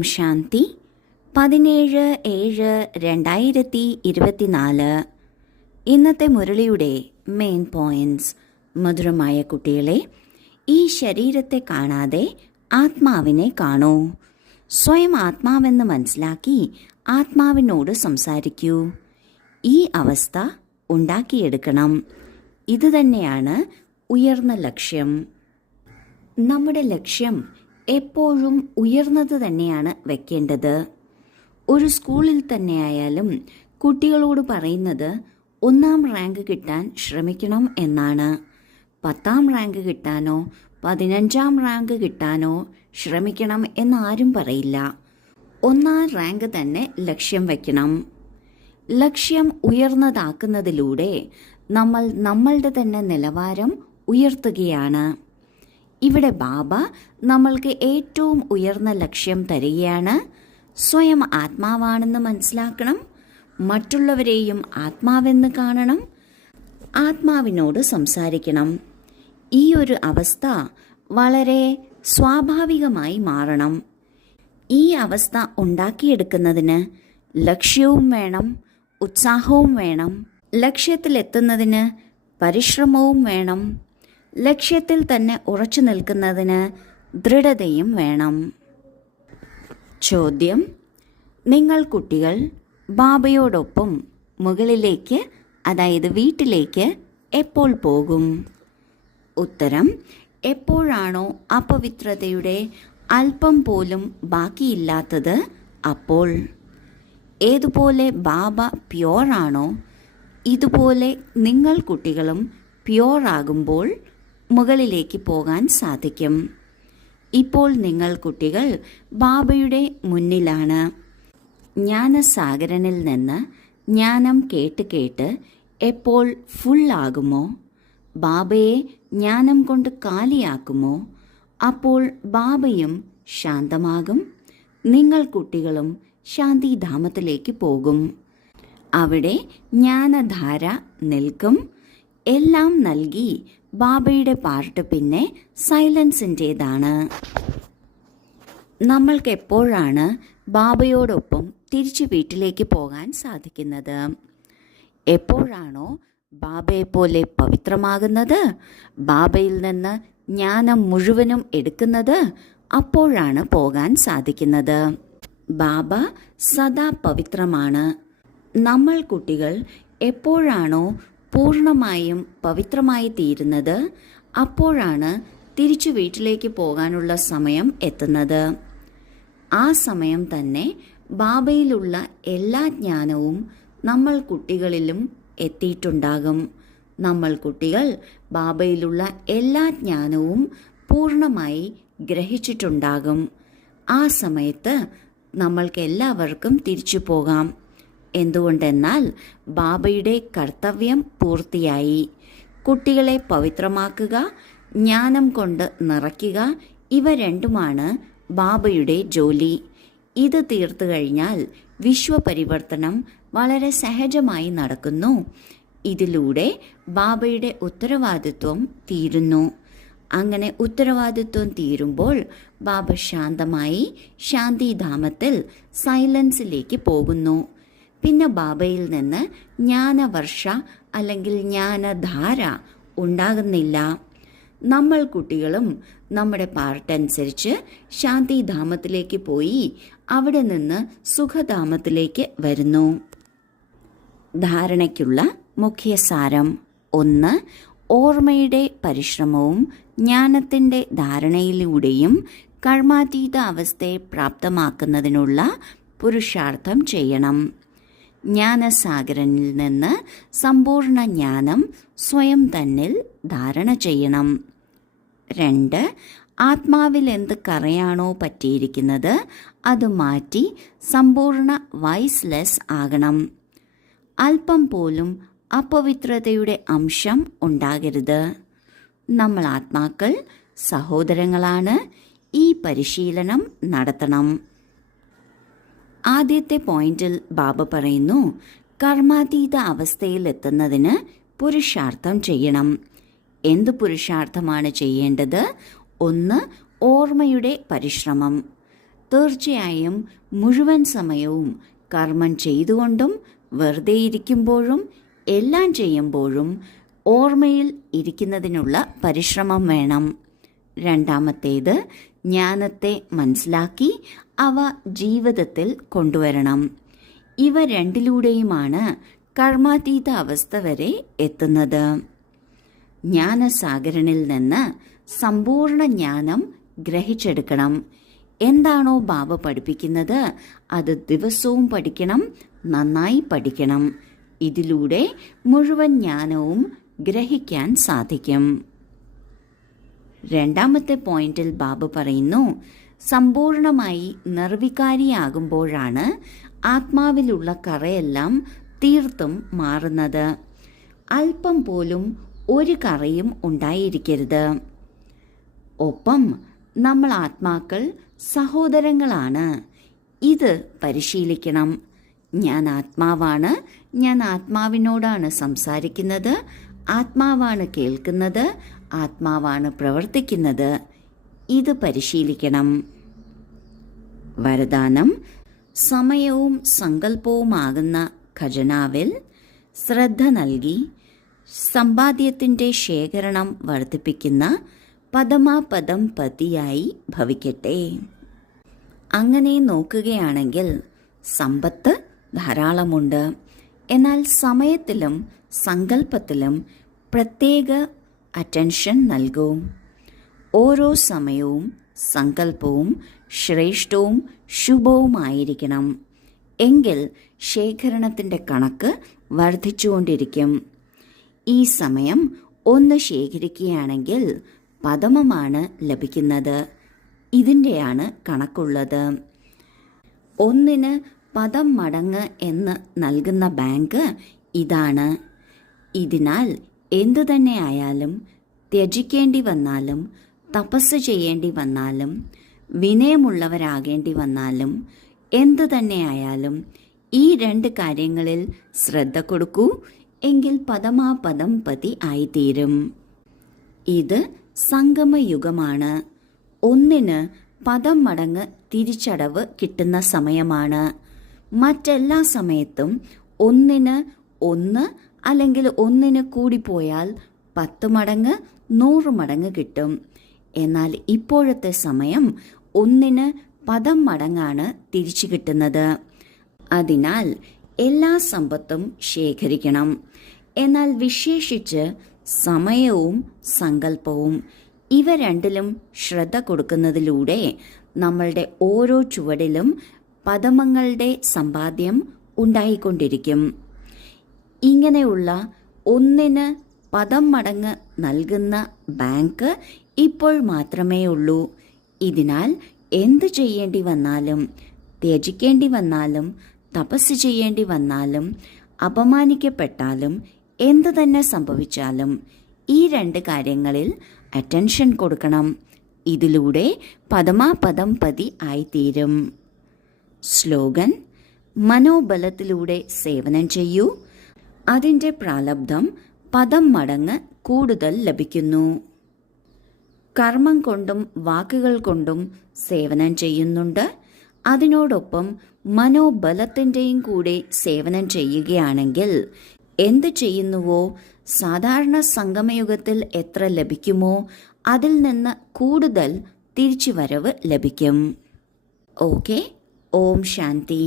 ഓം ശാന്തി. 17/7/2024. ഇന്നത്തെ മുരളിയുടെ main points. മധുരമായ കുട്ടികളെ, ഈ ശരീരത്തെ കാണാതെ ആത്മാവിനെ കാണൂ. സ്വയം ആത്മാവെന്ന് മനസ്സിലാക്കി ആത്മാവിനോട് സംസാരിക്കൂ. ഈ അവസ്ഥ ഉണ്ടാക്കിയെടുക്കണം. ഇതുതന്നെയാണ് ഉയർന്ന ലക്ഷ്യം. നമ്മുടെ ലക്ഷ്യം എപ്പോഴും ഉയർന്നത് തന്നെയാണ് വെക്കേണ്ടത്. ഒരു സ്കൂളിൽ തന്നെയായാലും കുട്ടികളോട് പറയുന്നത് 1ാം റാങ്ക് കിട്ടാൻ ശ്രമിക്കണം എന്നാണ്. 10ാം റാങ്ക് കിട്ടാനോ 15ാം റാങ്ക് കിട്ടാനോ ശ്രമിക്കണം എന്നാരും പറയില്ല. 1ാം റാങ്ക് തന്നെ ലക്ഷ്യം വയ്ക്കണം. ലക്ഷ്യം ഉയർന്നതാക്കുന്നതിലൂടെ നമ്മൾ നമ്മളുടെ തന്നെ നിലവാരം ഉയർത്തുകയാണ്. ഇവിടെ ബാബ നമ്മൾക്ക് ഏറ്റവും ഉയർന്ന ലക്ഷ്യം തരികയാണ്. സ്വയം ആത്മാവാണെന്ന് മനസ്സിലാക്കണം, മറ്റുള്ളവരെയും ആത്മാവെന്ന് കാണണം, ആത്മാവിനോട് സംസാരിക്കണം. ഈ ഒരു അവസ്ഥ വളരെ സ്വാഭാവികമായി മാറണം. ഈ അവസ്ഥ ഉണ്ടാക്കിയെടുക്കുന്നതിന് ലക്ഷ്യവും വേണം, ഉത്സാഹവും വേണം. ലക്ഷ്യത്തിലെത്തുന്നതിന് പരിശ്രമവും വേണം. ലക്ഷ്യത്തിൽ തന്നെ ഉറച്ചു നിൽക്കുന്നതിന് ദൃഢതയും വേണം. ചോദ്യം: നിങ്ങൾ കുട്ടികൾ ബാബയോടൊപ്പം മുകളിലേക്ക്, അതായത് വീട്ടിലേക്ക് എപ്പോൾ പോകും? ഉത്തരം: എപ്പോഴാണോ അപവിത്രതയുടെ അല്പം പോലും ബാക്കിയില്ലാത്തത് അപ്പോൾ. ഏതുപോലെ ബാബ പ്യോറാണോ, ഇതുപോലെ നിങ്ങൾ കുട്ടികളും പ്യോറാകുമ്പോൾ മുകളിലേക്ക് പോകാൻ സാധിക്കും. ഇപ്പോൾ നിങ്ങൾ കുട്ടികൾ ബാബയുടെ മുന്നിലാണ്. ജ്ഞാനസാഗരനിൽ നിന്ന് ജ്ഞാനം കേട്ട് കേട്ട് എപ്പോൾ ഫുള്ളാകുമോ, ബാബയെ ജ്ഞാനം കൊണ്ട് കാലിയാക്കുമോ, അപ്പോൾ ബാബയും ശാന്തമാകും. നിങ്ങൾ കുട്ടികളും ശാന്തിധാമത്തിലേക്ക് പോകും. അവിടെ ജ്ഞാനധാര നിൽക്കും. എല്ലാം നൽകി ബാബയുടെ പാർട്ട് പിന്നെ സൈലൻസിൻ്റേതാണ്. നമ്മൾക്ക് എപ്പോഴാണ് ബാബയോടൊപ്പം തിരിച്ചു വീട്ടിലേക്ക് പോകാൻ സാധിക്കുന്നത്? എപ്പോഴാണോ ബാബയെപ്പോലെ പവിത്രമാകുന്നത്, ബാബയിൽ നിന്ന് ജ്ഞാനം മുഴുവനും എടുക്കുന്നത്, അപ്പോഴാണ് പോകാൻ സാധിക്കുന്നത്. ബാബ സദാ പവിത്രമാണ്. നമ്മൾ കുട്ടികൾ എപ്പോഴാണോ പൂർണ്ണമായും പവിത്രമായി തീരുന്നത്, അപ്പോഴാണ് തിരിച്ചു വീട്ടിലേക്ക് പോകാനുള്ള സമയം എത്തുന്നത്. ആ സമയം തന്നെ ബാബയിലുള്ള എല്ലാ ജ്ഞാനവും നമ്മൾ കുട്ടികളിലും എത്തിയിട്ടുണ്ടാകും. നമ്മൾ കുട്ടികൾ ബാബയിലുള്ള എല്ലാ ജ്ഞാനവും പൂർണ്ണമായി ഗ്രഹിച്ചിട്ടുണ്ടാകും. ആ സമയത്ത് നമ്മൾക്ക് എല്ലാവർക്കും തിരിച്ചു പോകാം. എന്തുകൊണ്ടെന്നാൽ ബാബയുടെ കർത്തവ്യം പൂർത്തിയായി. കുട്ടികളെ പവിത്രമാക്കുക, ജ്ഞാനം കൊണ്ട് നിറയ്ക്കുക, ഇവ രണ്ടുമാണ് ബാബയുടെ ജോലി. ഇത് തീർത്തു കഴിഞ്ഞാൽ വിശ്വപരിവർത്തനം വളരെ സഹജമായി നടക്കുന്നു. ഇതിലൂടെ ബാബയുടെ ഉത്തരവാദിത്വം തീരുന്നു. അങ്ങനെ ഉത്തരവാദിത്വം തീരുമ്പോൾ ബാബ ശാന്തമായി ശാന്തിധാമത്തിൽ സൈലൻസിലേക്ക് പോകുന്നു. പിന്നെ ബാബയിൽ നിന്ന് ജ്ഞാനവർഷ അല്ലെങ്കിൽ ജ്ഞാനധാര ഉണ്ടാകുന്നില്ല. നമ്മൾ കുട്ടികളും നമ്മുടെ പാർട്ടനുസരിച്ച് ശാന്തിധാമത്തിലേക്ക് പോയി അവിടെ നിന്ന് സുഖധാമത്തിലേക്ക് വരുന്നു. ധാരണയ്ക്കുള്ള മുഖ്യസാരം: 1. ഓർമ്മയുടെ പരിശ്രമവും ജ്ഞാനത്തിൻ്റെ ധാരണയിലൂടെയും കർമാതീത അവസ്ഥയെ പ്രാപ്തമാക്കുന്നതിനുള്ള പുരുഷാർത്ഥം ചെയ്യണം. ജ്ഞാനസാഗരനിൽ നിന്ന് സമ്പൂർണ്ണ ജ്ഞാനം സ്വയം തന്നിൽ ധാരണ ചെയ്യണം. 2. ആത്മാവിൽ എന്ത് കറയാണോ പറ്റിയിരിക്കുന്നത് അത് മാറ്റി സമ്പൂർണ്ണ വൈസ്ലെസ് ആകണം. അല്പം പോലും അപവിത്രതയുടെ അംശം ഉണ്ടാകരുത്. നമ്മൾ ആത്മാക്കൾ സഹോദരങ്ങളാണ്. ഈ പരിശീലനം നടത്തണം. ആദ്യത്തെ പോയിന്റിൽ ബാബ പറയുന്നു, കർമാതീത അവസ്ഥയിൽ എത്തുന്നതിന് പുരുഷാർത്ഥം ചെയ്യണം. എന്ത് പുരുഷാർത്ഥമാണ് ചെയ്യേണ്ടത്? 1. ഓർമ്മയുടെ പരിശ്രമം. തീർച്ചയായും മുഴുവൻ സമയവും കർമ്മം ചെയ്തുകൊണ്ടും വെറുതെ ഇരിക്കുമ്പോഴും എല്ലാം ചെയ്യുമ്പോഴും ഓർമ്മയിൽ ഇരിക്കുന്നതിനുള്ള പരിശ്രമം വേണം. രണ്ടാമത്തേത്, ജ്ഞാനത്തെ മനസ്സിലാക്കി അവ ജീവിതത്തിൽ കൊണ്ടുവരണം. ഇവ രണ്ടിലൂടെയുമാണ് കർമാതീത അവസ്ഥ വരെ എത്തുന്നത്. ജ്ഞാനസാഗരനിൽ നിന്ന് സമ്പൂർണ്ണ ജ്ഞാനം ഗ്രഹിച്ചെടുക്കണം. എന്താണോ ബാബ പഠിപ്പിക്കുന്നത് അത് ദിവസവും പഠിക്കണം, നന്നായി പഠിക്കണം. ഇതിലൂടെ മുഴുവൻ ജ്ഞാനവും ഗ്രഹിക്കാൻ സാധിക്കും. രണ്ടാമത്തെ പോയിന്റിൽ ബാബ പറയുന്നു, സമ്പൂർണമായി നിർവികാരിയാകുമ്പോഴാണ് ആത്മാവിലുള്ള കറയെല്ലാം തീർത്തും മാറുന്നത്. അല്പം പോലും ഒരു കറയും ഉണ്ടായിരിക്കരുത്. ഒപ്പം നമ്മൾ ആത്മാക്കൾ സഹോദരങ്ങളാണ്. ഇത് പരിശീലിക്കണം. ഞാൻ ആത്മാവാണ്, ഞാൻ ആത്മാവിനോടാണ് സംസാരിക്കുന്നത്, ആത്മാവാണ് കേൾക്കുന്നത്, ആത്മാവാണ് പ്രവർത്തിക്കുന്നത്. ഇത് പരിശീലിക്കണം. വരദാനം: സമയവും സങ്കല്പവുമാകുന്ന ഖജനാവിൽ ശ്രദ്ധ നൽകി സമ്പാദ്യത്തിൻ്റെ ശേഖരണം വർദ്ധിപ്പിക്കുന്ന പദമാപദം പതിയായി ഭവിക്കട്ടെ. അങ്ങനെ നോക്കുകയാണെങ്കിൽ സമ്പത്ത് ധാരാളമുണ്ട്. എന്നാൽ സമയത്തിലും സങ്കല്പത്തിലും പ്രത്യേക അറ്റൻഷൻ നൽകൂ. ഓരോ സമയവും സങ്കല്പവും ശ്രേഷ്ഠവും ശുഭവുമായിരിക്കണം. എങ്കിൽ ശേഖരണത്തിൻ്റെ കണക്ക് വർദ്ധിച്ചുകൊണ്ടിരിക്കും. ഈ സമയം ഒന്ന് ശേഖരിക്കുകയാണെങ്കിൽ പദമമാണ് ലഭിക്കുന്നത്. ഇതിൻ്റെയാണ് കണക്കുള്ളത്. ഒന്നിന് പദം മടങ്ങ് എന്ന് നൽകുന്ന ബാങ്ക് ഇതാണ്. ഇതിനാൽ എന്തു തന്നെ ആയാലും, ത്യജിക്കേണ്ടി വന്നാലും, തപസ് ചെയ്യേണ്ടി വന്നാലും, വിനയമുള്ളവരാകേണ്ടി വന്നാലും, എന്തു തന്നെ ഈ രണ്ട് കാര്യങ്ങളിൽ ശ്രദ്ധ കൊടുക്കൂ. എങ്കിൽ പദമാപദം പതി ആയിത്തീരും. ഇത് സംഗമയുഗമാണ്. ഒന്നിന് പദം മടങ്ങ് തിരിച്ചടവ് കിട്ടുന്ന സമയമാണ്. മറ്റെല്ലാ സമയത്തും ഒന്നിന് ഒന്ന് അല്ലെങ്കിൽ ഒന്നിന് കൂടിപ്പോയാൽ 10 മടങ്ങ് 100 മടങ്ങ് കിട്ടും. എന്നാൽ ഇപ്പോഴത്തെ സമയം ഒന്നിന് പദം മടങ്ങാണ് തിരിച്ചു കിട്ടുന്നത്. അതിനാൽ എല്ലാ സമ്പത്തും ശേഖരിക്കണം. എന്നാൽ വിശേഷിച്ച് സമയവും സങ്കല്പവും ഇവ രണ്ടിലും ശ്രദ്ധ കൊടുക്കുന്നതിലൂടെ നമ്മളുടെ ഓരോ ചുവടിലും പദമങ്ങളുടെ സമ്പാദ്യം ഉണ്ടായിക്കൊണ്ടിരിക്കും. ഇങ്ങനെയുള്ള ഒന്നിന് പദം മടങ്ങ് നൽകുന്ന ബാങ്ക് ഇപ്പോൾ മാത്രമേ ഉള്ളൂ. ഇതിനാൽ എന്തു ചെയ്യേണ്ടി വന്നാലും, ത്യജിക്കേണ്ടി വന്നാലും, തപസ് ചെയ്യേണ്ടി വന്നാലും, അപമാനിക്കപ്പെട്ടാലും, എന്തു തന്നെ സംഭവിച്ചാലും ഈ രണ്ട് കാര്യങ്ങളിൽ അറ്റൻഷൻ കൊടുക്കണം. ഇതിലൂടെ പദമാപദം പതി ആയിത്തീരും. സ്ലോഗൻ: മനോബലത്തിലൂടെ സേവനം ചെയ്യൂ. അതിൻ്റെ പ്രാലബ്ധം പദം മടങ്ങ് കൂടുതൽ ലഭിക്കുന്നു. കർമ്മം കൊണ്ടും വാക്കുകൾ കൊണ്ടും സേവനം ചെയ്യുന്നുണ്ട്. അതിനോടൊപ്പം മനോബലത്തിൻ്റെയും കൂടെ സേവനം ചെയ്യുകയാണെങ്കിൽ എന്ത് ചെയ്യുന്നുവോ, സാധാരണ സംഗമയുഗത്തിൽ എത്ര ലഭിക്കുമോ അതിൽ നിന്ന് കൂടുതൽ തിരിച്ചുവരവ് ലഭിക്കും. ഓക്കെ. ഓം ശാന്തി.